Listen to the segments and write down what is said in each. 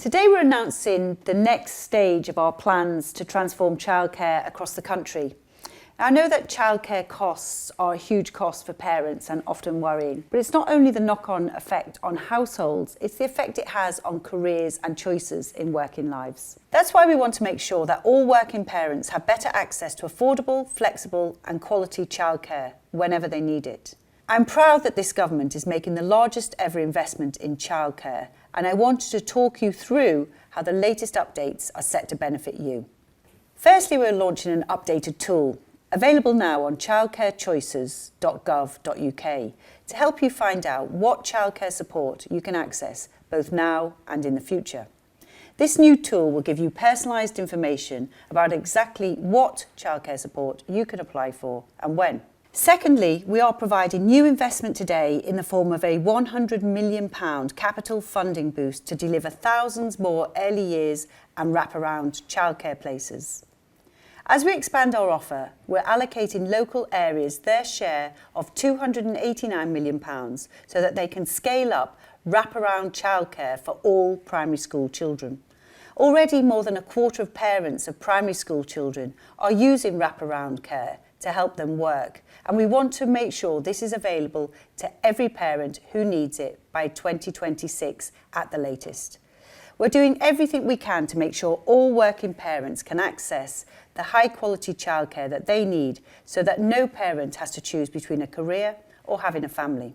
Today we're announcing the next stage of our plans to transform childcare across the country. Now, I know that childcare costs are a huge cost for parents and often worrying, but it's not only the knock-on effect on households, it's the effect it has on careers and choices in working lives. That's why we want to make sure that all working parents have better access to affordable, flexible and quality childcare whenever they need it. I'm proud that this government is making the largest ever investment in childcare, and I wanted to talk you through how the latest updates are set to benefit you. Firstly, we're launching an updated tool, available now on childcarechoices.gov.uk, to help you find out what childcare support you can access both now and in the future. This new tool will give you personalised information about exactly what childcare support you can apply for and when. Secondly, we are providing new investment today in the form of a £100 million capital funding boost to deliver thousands more early years and wraparound childcare places. As we expand our offer, we're allocating local areas their share of £289 million so that they can scale up wraparound childcare for all primary school children. Already more than a quarter of parents of primary school children are using wraparound care to help them work, and we want to make sure this is available to every parent who needs it by 2026 at the latest. We're doing everything we can to make sure all working parents can access the high quality childcare that they need so that no parent has to choose between a career or having a family.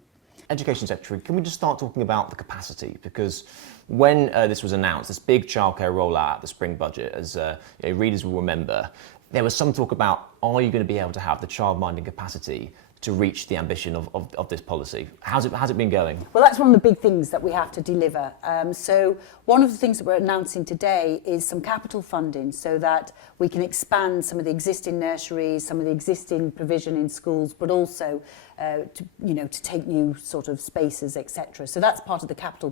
Education Secretary, can we just start talking about the capacity? Because when this was announced, this big childcare rollout, the spring budget, as readers will remember, there was some talk about, are you going to be able to have the childminding capacity to reach the ambition of this policy? How's it been going? Well, that's one of the big things that we have to deliver. So one of the things that we're announcing today is some capital funding so that we can expand some of the existing nurseries, some of the existing provision in schools, but also to take new sort of spaces, etc. So that's part of the capital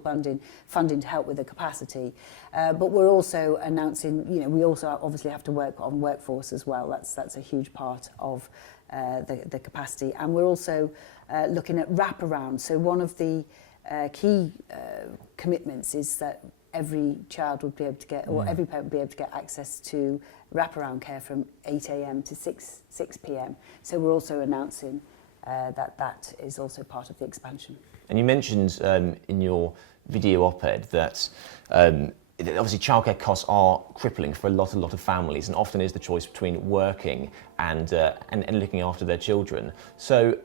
funding to help with the capacity. But we're also announcing, we also obviously have to work on workforce as well. That's a huge part of the capacity, and we're also looking at wraparound. So one of the key commitments is that every child would be able to get, or every parent would be able to get access to wraparound care from 8 a.m. to 6 p.m. So we're also announcing that is also part of the expansion. And you mentioned in your video op-ed that obviously childcare costs are crippling for a lot of families, and often is the choice between working and looking after their children. So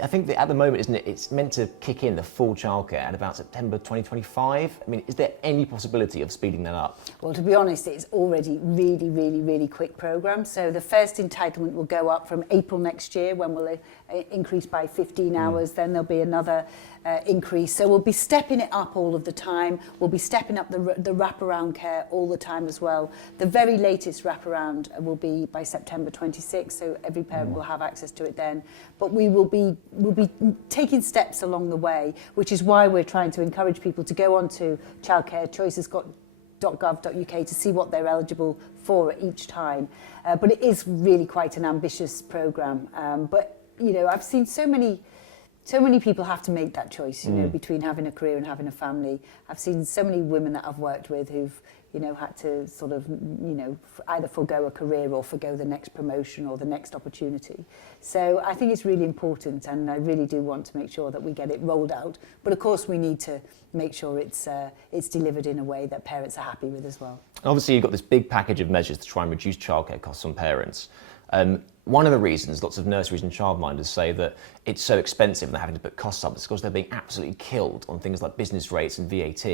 I think that at the moment, isn't it, it's meant to kick in the full childcare at about September 2025. I mean, is there any possibility of speeding that up? Well, to be honest, it's already really quick programme. So the first entitlement will go up from April next year, when we'll increase by 15 hours. Then there'll be another increase. So we'll be stepping it up all of the time. We'll be stepping up the wraparound care all the time as well. The very latest wraparound will be by September 26, so every parent will have access to it then. But we'll be taking steps along the way, which is why we're trying to encourage people to go on to childcarechoices.gov.uk to see what they're eligible for at each time. But it is really quite an ambitious programme. But I've seen so many people have to make that choice, between having a career and having a family. I've seen so many women that I've worked with who've, had to sort of, either forgo a career or forgo the next promotion or the next opportunity. So I think it's really important, and I really do want to make sure that we get it rolled out. But of course, we need to make sure it's delivered in a way that parents are happy with as well. Obviously, you've got this big package of measures to try and reduce childcare costs on parents. One of the reasons lots of nurseries and childminders say that it's so expensive and they're having to put costs up is because they're being absolutely killed on things like business rates and VAT.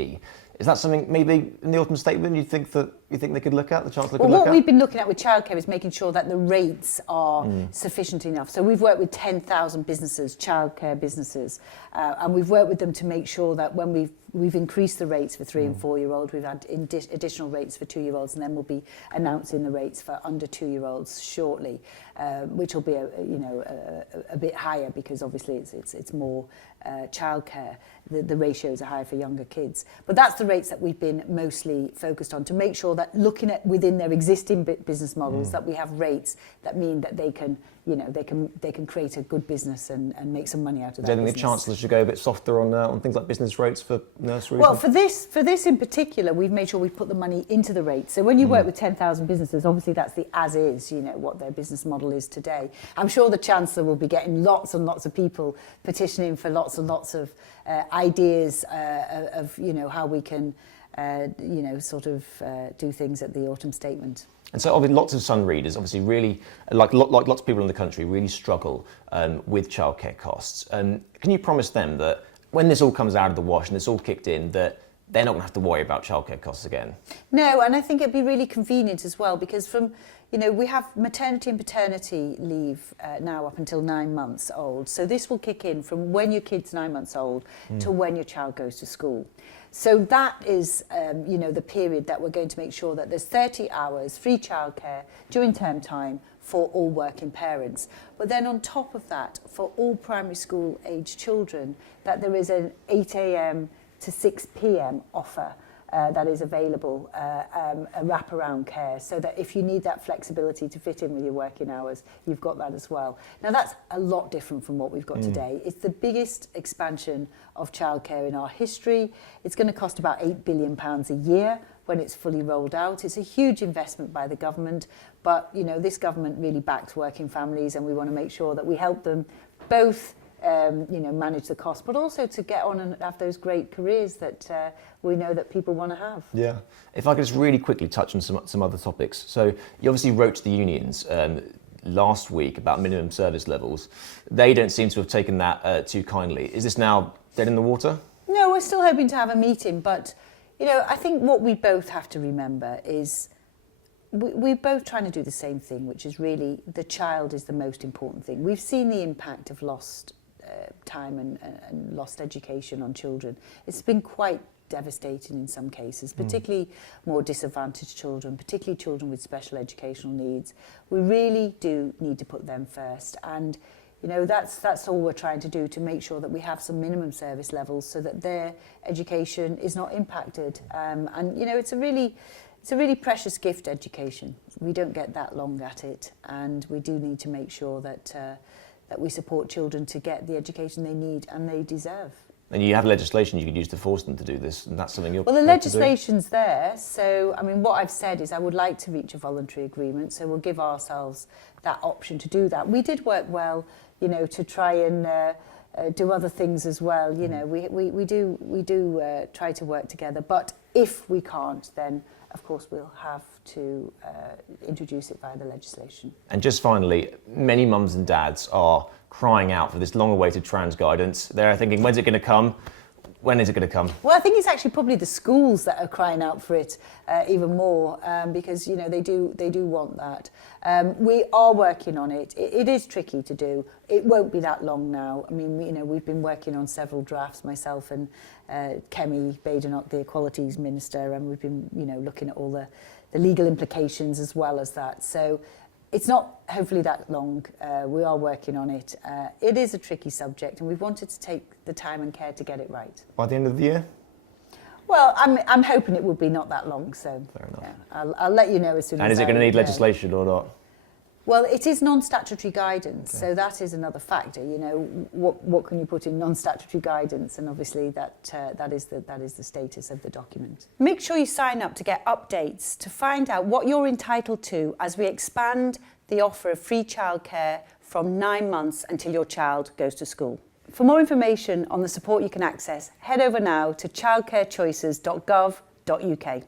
Is that something maybe in the autumn statement you think they could look at, the Chancellor could look at? What we've been looking at with childcare is making sure that the rates are sufficient enough. So we've worked with 10,000 businesses, childcare businesses, and we've worked with them to make sure that when we've increased the rates for 3 and 4-year-olds, we've had additional rates for 2-year-olds, and then we'll be announcing the rates for under 2-year-olds shortly, which will be a bit higher because obviously it's more childcare. The ratios are higher for younger kids, but that's the rates that we've been mostly focused on, to make sure that looking at within their existing business models that we have rates that mean that they can they can create a good business and make some money out of that. Do you think the Chancellor should go a bit softer on things like business rates for nurseries? Well, for this in particular, we've made sure we put the money into the rate. So when you work with 10,000 businesses, obviously that's the as is, what their business model is today. I'm sure the Chancellor will be getting lots and lots of people petitioning for lots and lots of ideas of how we can do things at the autumn statement. And so obviously lots of Sun readers obviously really, like lots of people in the country, really struggle with childcare costs. Can you promise them that when this all comes out of the wash and it's all kicked in, that they're not going to have to worry about childcare costs again? No, and I think it'd be really convenient as well, because we have maternity and paternity leave now up until 9 months old. So this will kick in from when your kid's 9 months old to when your child goes to school. So that is, the period that we're going to make sure that there's 30 hours free childcare during term time for all working parents. But then on top of that, for all primary school age children, that there is an 8 a.m. to 6 p.m. offer that is available, a wraparound care, so that if you need that flexibility to fit in with your working hours, you've got that as well. Now that's a lot different from what we've got today. It's the biggest expansion of childcare in our history. It's going to cost about £8 billion a year when it's fully rolled out. It's a huge investment by the government, but this government really backs working families, and we want to make sure that we help them both manage the cost, but also to get on and have those great careers that we know that people want to have. Yeah. If I could just really quickly touch on some other topics. So you obviously wrote to the unions last week about minimum service levels. They don't seem to have taken that too kindly. Is this now dead in the water? No, we're still hoping to have a meeting, but I think what we both have to remember is we're both trying to do the same thing, which is really the child is the most important thing. We've seen the impact of lost time and lost education on children. It's been quite devastating in some cases, particularly more disadvantaged children, particularly children with special educational needs. We really do need to put them first, and that's all we're trying to do, to make sure that we have some minimum service levels so that their education is not impacted. It's a really precious gift, education. We don't get that long at it, and we do need to make sure that we support children to get the education they need and they deserve. And you have legislation you could use to force them to do this, and that's something you're Well, the legislation's there, so what I've said is I would like to reach a voluntary agreement, so we'll give ourselves that option to do that. We did work well, to try and do other things as well. We do try to work together, but if we can't, then of course we'll have to introduce it via the legislation. And just finally, many mums and dads are crying out for this long-awaited trans guidance. They're thinking, when's it going to come? When is it going to come? Well, I think it's actually probably the schools that are crying out for it even more, because they do want that. We are working on it. It is tricky to do. It won't be that long now. We've been working on several drafts, myself and Kemi Badenoch, the Equalities Minister, and we've been looking at all the legal implications as well as that. So it's not hopefully that long. We are working on it. It is a tricky subject, and we've wanted to take the time and care to get it right. By the end of the year? Well, I'm hoping it will be not that long, so fair enough. Yeah, I'll let you know as soon as. And is it going to need legislation or not? Well, it is non-statutory guidance, so that is another factor. What can you put in non-statutory guidance, and obviously that is the status of the document. Make sure you sign up to get updates to find out what you're entitled to as we expand the offer of free childcare from 9 months until your child goes to school. For more information on the support you can access, head over now to childcarechoices.gov.uk.